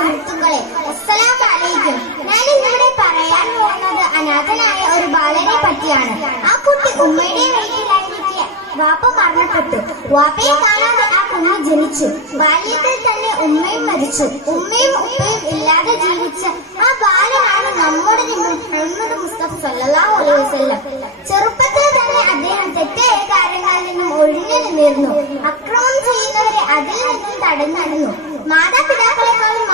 സുഹൃത്തുക്കളെ അസ്സലാമലൈക്കും ഞാൻ ഇന്നിവിടെ പറയാൻ പോകുന്നത് അനാഥനായ ഒരു ബാലനെ പറ്റിയാണ്. ആ കുട്ടി ഉമ്മയുടെ വീട്ടിലായിരിക്കെ വാപ്പ മരണപ്പെട്ടു. വാപ്പയെ കാണാതെ ആ കുഞ്ഞ് ജനിച്ചു. ബാല്യത്തിൽ തന്നെ ഉമ്മയും മരിച്ചു. ഉമ്മയും ഉപ്പയും ഇല്ലാതെ ജീവിച്ച ആ ബാലനാണ് നമ്മുടെ മുഹമ്മദ് മുസ്തഫ സല്ലല്ലാഹു അലൈഹി വസല്ലം. ചെറുപ്പത്തിൽ തന്നെ അദ്ദേഹം തെറ്റായ കാര്യങ്ങളിൽ നിന്നും ഒഴിഞ്ഞു നിന്നിരുന്നു. അക്രമം ചെയ്യുന്നവരെ അതിൽ നിന്നും തടഞ്ഞു നടന്നു. മാതാപിതാക്കളെക്കാളും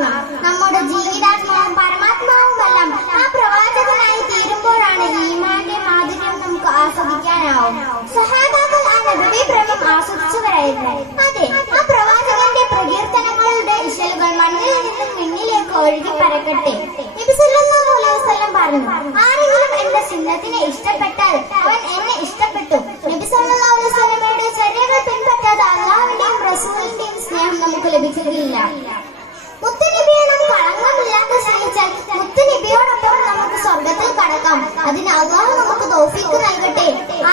താല്പര്യമായി നമ്മുടെ ജീവിതാത്മാവും പരമാത്മാവുമെല്ലാം ആ പ്രവാചകനായി തീരുമ്പോഴാണ് ഈമാന്റെ മാധുര്യം നമുക്ക് ആസ്വദിക്കാനാവും. സഹാബാക്കൾ ആ നബി പ്രേമം ആസ്വദിച്ചവരായിരുന്നു. അതെ ആ പ്രവാചകന്റെ പ്രകീർത്തനങ്ങളുടെ ഇശലുകൾ മണ്ണിൽ നിന്നും മിന്നിലേക്ക് ഒഴുകി പരക്കട്ടെ. നബി സല്ലല്ലാഹു അലൈഹി വസല്ലം പറഞ്ഞു ആരെങ്കിലും എന്റെ സുന്നത്തിനെ ഇഷ്ടപ്പെട്ടാൽ അവൻ എന്നെ ഇഷ്ടപ്പെട്ടു. നബി സല്ലല്ലാഹു അലൈഹി വസല്ലമയുടെ ചര്യകൾ പിൻപറ്റാതെ അള്ളാഹുവിന്റെയും റസൂലിന്റെയും സ്നേഹം നമുക്ക് ലഭിക്കുകയില്ല മുത്തുനബിയെ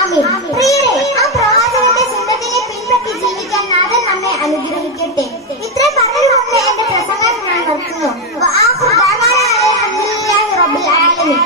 പ്രിയരെ ആ പ്രവാചകന്റെ സുന്നത്തിനെ പിൻപറ്റി ജീവിക്കാൻ നാഥൻ നമ്മെ അനുഗ്രഹിക്കട്ടെ. ഇത്ര പറഞ്ഞുകൊണ്ട് എന്റെ പ്രസംഗം ഞാൻ നിർത്തുന്നു അലഹമുല്ലാഹി റബ്ബിൽ ആലമീൻ